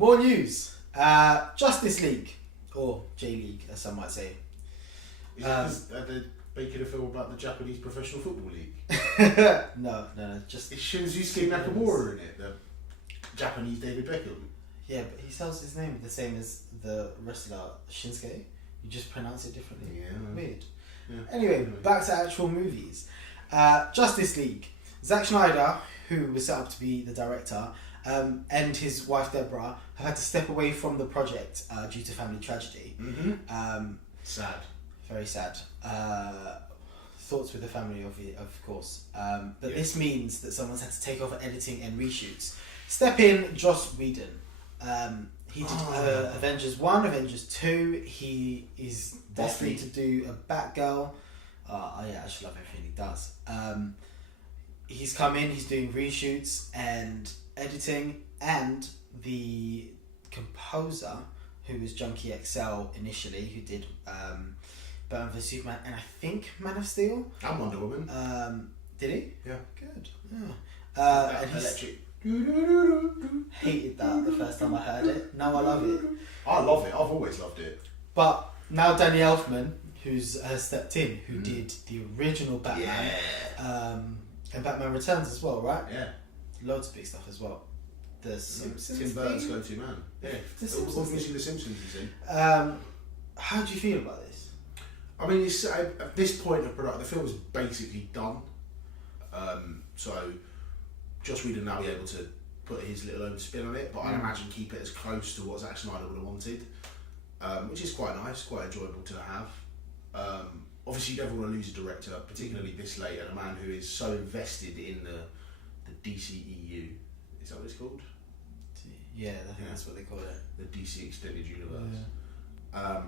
More news. Justice League, or J-League, as some might say. Is they making a film about the Japanese professional football league? No. Just Is Shinsuke Nakamura in it? The Japanese David Beckham? yeah, but he spells his name the same as the wrestler Shinsuke. You just pronounce it differently. Yeah. Weird. Yeah. Anyway, back to actual movies. Justice League. Zack Snyder, who was set up to be the director, and his wife Deborah have had to step away from the project due to family tragedy. Mm-hmm. Sad. Very sad. Thoughts with the family, of course. But Yes. this means that someone's had to take over editing and reshoots. Step in, Joss Whedon. He did Avengers 1, Avengers 2. He is destined to do a Batgirl. I just love everything he does. He's come in, he's doing reshoots and editing, and the composer, who was Junkie XL initially, who did Batman vs Superman and I think Man of Steel. And Wonder Woman. Did he? Yeah. Good. Yeah. And he's Electric. hated that the first time I heard it. Now I love it. I love it. I've always loved it. But now Danny Elfman, who's stepped in, who did the original Batman, and Batman Returns as well, right? Yeah. Loads of big stuff as well. The Simpsons. Tim Burton's theme? go-to man. Yeah. The Simpsons. Obviously, The Simpsons is in. How do you feel about this? I mean, it's, at this point of production, the film is basically done. So, Joss Whedon now be able to put his little own spin on it, but I imagine keep it as close to what Zack Snyder would have wanted, which is quite nice, quite enjoyable to have. Obviously, you never want to lose a director, particularly this late, and a man who is so invested in the DCEU. Is that what it's called? Yeah, I think that's what they call it. The DC Extended Universe. Yeah.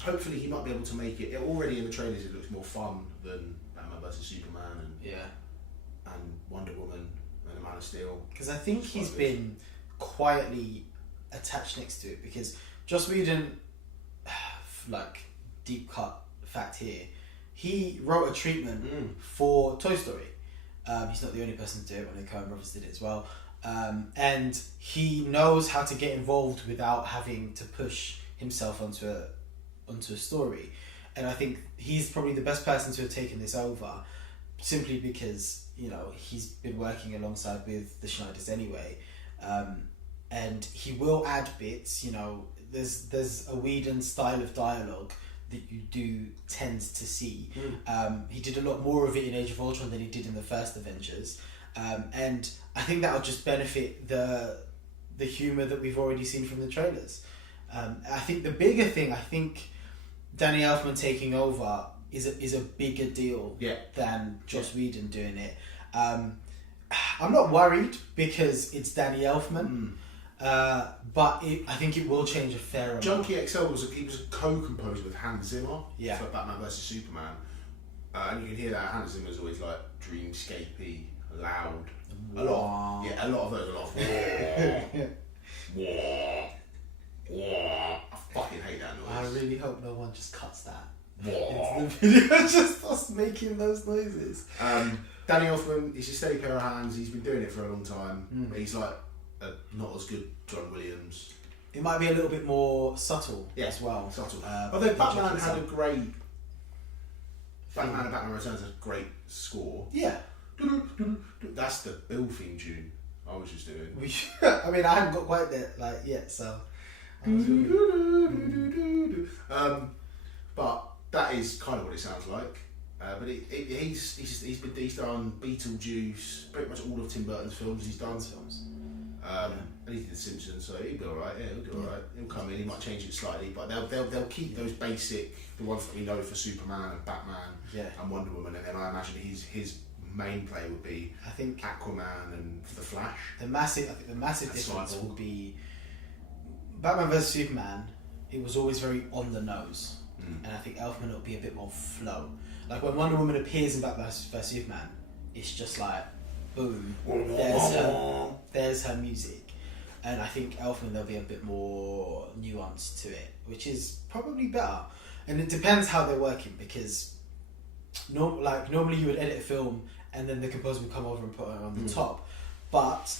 Hopefully he might be able to make it. Already in the trailers it looks more fun than Batman vs Superman and Wonder Woman and The Man of Steel. Because I think he's been quietly attached next to it, because Joss Whedon, like deep cut fact here, he wrote a treatment for Toy Story. He's not the only person to do it. When the Coen brothers did it as well. And he knows how to get involved without having to push himself onto a story, and I think he's probably the best person to have taken this over, simply because he's been working alongside with the Schneiders anyway, and he will add bits. There's a Whedon style of dialogue that you do tend to see. He did a lot more of it in Age of Ultron than he did in the first Avengers, and I think that'll just benefit the humour that we've already seen from the trailers. I think the bigger thing, Danny Elfman taking over is a bigger deal than Joss Whedon doing it. I'm not worried because it's Danny Elfman, but I think it will change a fair amount. Junkie XL was a co-composer with Hans Zimmer for Batman vs Superman, and you can hear that Hans Zimmer's always like dreamscapey, loud, a lot of those, I fucking hate that noise. I really hope no one just cuts that into the video. Just starts making those noises. Danny Elfman is a steady pair of hands. He's been doing it for a long time. But he's like not as good John Williams. It might be a little bit more subtle as well. Subtle. Although Batman had a great... Batman and Batman Returns had a great score. Yeah. That's the Bill theme tune I was just doing. I mean, I haven't got quite there yet, so... But that is kind of what it sounds like. But he's done Beetlejuice, pretty much all of Tim Burton's films he's done. And he did The Simpsons, so he'll be alright. Yeah, he'll do alright. He'll come in, he might change it slightly, but they'll keep those basic, the ones that we know for Superman and Batman and Wonder Woman, and then I imagine his main play would be Aquaman and The Flash. The massive difference will be Batman vs Superman. It was always very on the nose, and I think Elfman will be a bit more flow. Like when Wonder Woman appears in Batman vs Superman, it's just like boom, there's her music, and I think Elfman there'll be a bit more nuance to it, which is probably better. And it depends how they're working, because normally you would edit a film and then the composer would come over and put it on the top, but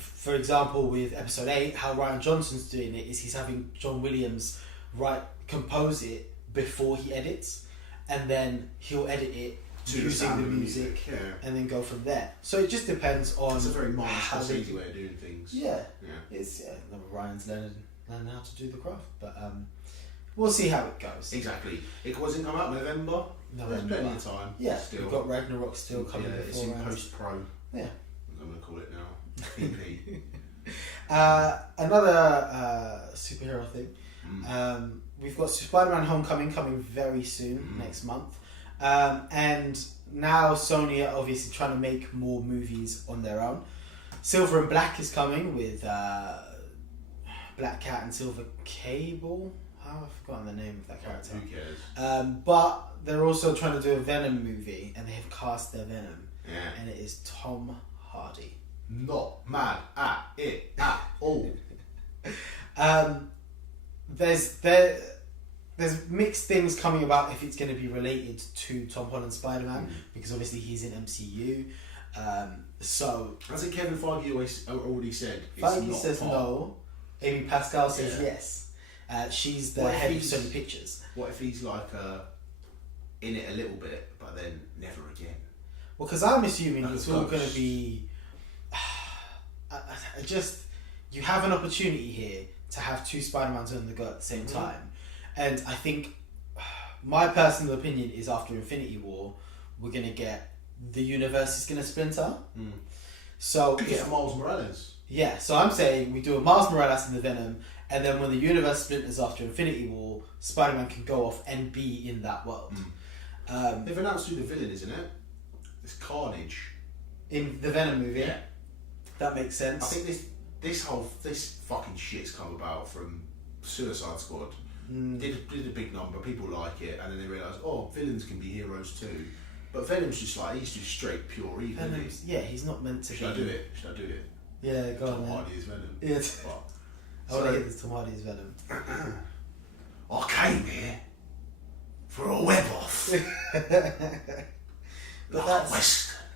for example, with episode 8, how Ryan Johnson's doing it is he's having John Williams compose it before he edits, and then he'll edit it using the music, and then go from there. So it just depends on. It's a very Martin Scorsese way of doing things. Yeah. It's Ryan's learning how to do the craft, but we'll see how it goes. Exactly. It wasn't come out November. There's plenty of time. Yeah, still. We've got Ragnarok still coming before. It's in post-pro. Yeah. I'm going to call it now. PP. Another superhero thing. We've got Spider-Man Homecoming coming very soon, next month. And now Sony are obviously trying to make more movies on their own. Silver and Black is coming with Black Cat and Silver Cable. Oh, I've forgotten the name of that character. Who cares? But they're also trying to do a Venom movie, and they have cast their Venom. Yeah. And it is Tom Hardy. Not mad at it at all. There's mixed things coming about if it's going to be related to Tom Holland's Spider-Man, because obviously he's in MCU. So hasn't Kevin Feige already said? Feige says no. Amy Pascal says yes. She's the head of Sony Pictures. What if he's like in it a little bit, but then never again? Well, because I'm assuming it's all going to be. You have an opportunity here to have two Spider-Mans on the go at the same time. And I think my personal opinion is after Infinity War, we're going to get the universe is going to splinter. So Miles Morales. Yeah, so I'm saying we do a Miles Morales in the Venom, and then when the universe splinters after Infinity War, Spider-Man can go off and be in that world. They've announced who the villain is, isn't it? It's Carnage. In the Venom movie? Yeah. That makes sense. I think this fucking shit's come about from Suicide Squad. Did a big number, people like it, and then they realise, villains can be heroes too. But Venom's just he's just straight pure evil. Yeah, he's not meant to be. Should I do it? Yeah, go on. Tom Hardy is Venom. Yeah. I want to hear this Tom Hardy is Venom. I came here for a web off. But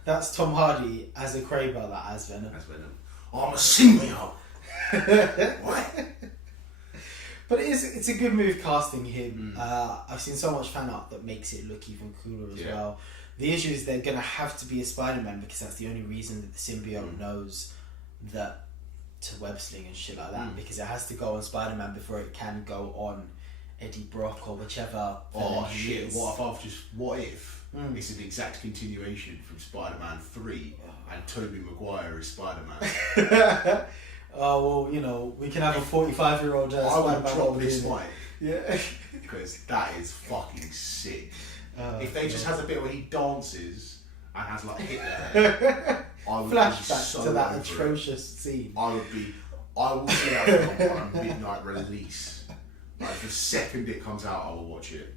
that's Tom Hardy as a Kraber, that as Venom. As Venom. I'm a symbiote. What? But it's a good move casting him. I've seen so much fan art that makes it look even cooler as well. The issue is they're going to have to be a Spider-Man because that's the only reason that the symbiote knows that to web sling and shit like that, because it has to go on Spider-Man before it can go on Eddie Brock or whichever. Oh shit, what if it's an exact continuation from Spider-Man 3 and Tobey Maguire is Spider-Man? Oh, well, we can have a 45-year-old I would drop this mic. Yeah. Because that is fucking sick. If they just has a bit where he dances and has Hitler hair, I would flashback to that atrocious scene. I will see that film on a midnight release. The second it comes out, I will watch it.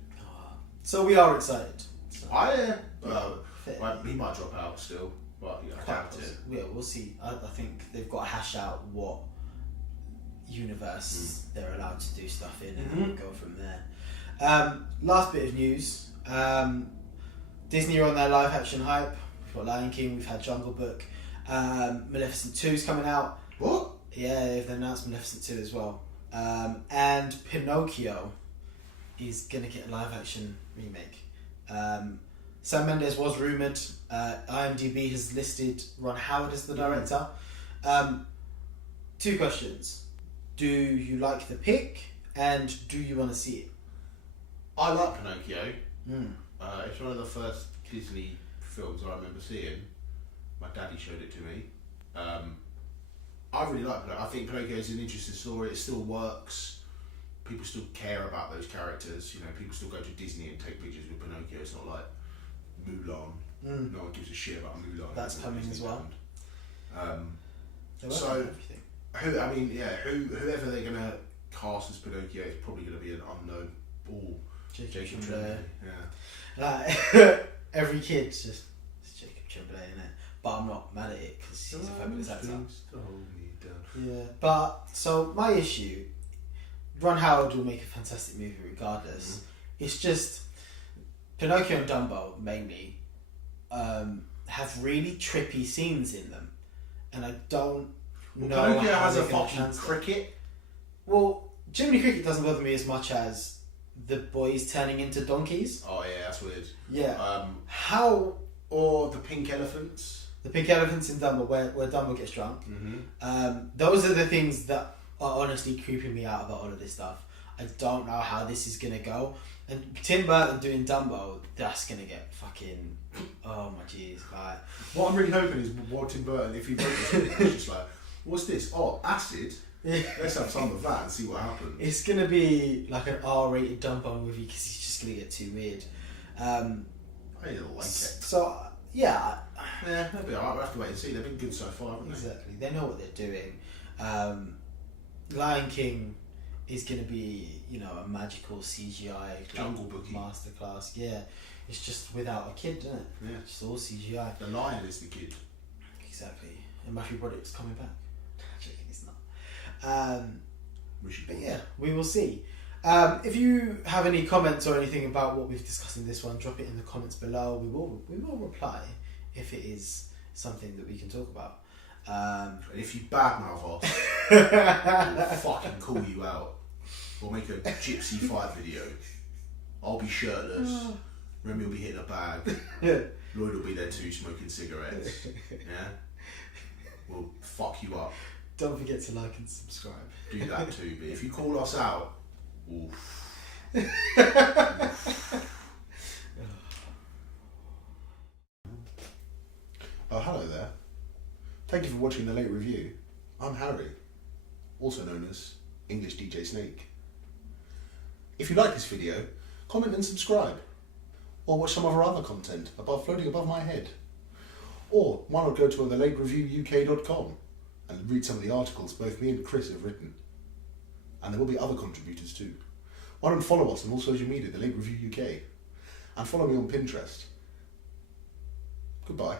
So we are excited. He might drop out still. But I doubt it. Yeah, we'll see. I think they've got to hash out what universe they're allowed to do stuff in, and we'll go from there. Last bit of news. Disney are on their live action hype. We've got Lion King, we've had Jungle Book. Maleficent 2 is coming out. What? Yeah, they've announced Maleficent 2 as well. And Pinocchio is going to get a live action remake. Sam Mendes was rumoured. IMDb has listed Ron Howard as the director. 2 questions. Do you like the pick, and do you want to see it? I like Pinocchio. It's one of the first Disney films I remember seeing. My daddy showed it to me. I really like Pinocchio. I think Pinocchio is an interesting story. It still works. People still care about those characters. People still go to Disney and take pictures with Pinocchio. It's not like Mulan. No one gives a shit about Mulan. That's coming as well. Whoever they're gonna cast as Pinocchio is probably gonna be an unknown. Jacob Tremblay. Yeah. Every kid's just it's Jacob Tremblay, isn't it? But I'm not mad at it because he's a fabulous actor. Yeah, but so my issue, Ron Howard will make a fantastic movie regardless. It's just Pinocchio and Dumbo mainly have really trippy scenes in them, and I don't know Pinocchio how has a they're gonna fucking translate. cricket. Well, Jiminy Cricket doesn't bother me as much as the boys turning into donkeys. Oh yeah, that's weird. Yeah. How Or the pink elephants. the pink elephants in Dumbo, where Dumbo gets drunk. Mm-hmm. Those are the things that are honestly creeping me out about all of this stuff. I don't know how this is gonna go. And Tim Burton doing Dumbo, that's gonna get fucking. Oh my jeez, like. What I'm really hoping is Tim Burton, if he wrote this, he's just like, what's this? Oh, acid. Let's have some of that and see what happens. It's gonna be like an R-rated Dumbo movie because he's just gonna get too weird. I don't like it. So yeah, Yeah, they'll be alright. We'll have to wait and see. They've been good so far, haven't they? exactly. They know what they're doing. Lion King is gonna be, you know, a magical CGI Jungle Bookie. masterclass. Yeah, it's just without a kid, isn't it? Yeah. Just all CGI. The lion is the kid. Exactly. And Matthew Broderick's coming back. Actually, he's not. But yeah, we will see. If you have any comments or anything about what we've discussed in this one, drop it in the comments below. We will reply if it is something that we can talk about. And if you badmouth us, we'll fucking call you out. We'll make a gypsy fight video. I'll be shirtless. Remy will be hitting a bag. Lloyd will be there too, smoking cigarettes. Yeah? We'll fuck you up. Don't forget to like and subscribe. Do that too, but if you call us out, oof. Oh, hello there. Thank you for watching the late review. I'm Harry, also known as English DJ Snake. If you like this video, comment and subscribe, or watch some of our other content floating above my head. Or why not go to thelatereviewuk.com and read some of the articles both me and Chris have written. And there will be other contributors too. Why don't follow us on all social media, The Late Review UK, and follow me on Pinterest. Goodbye.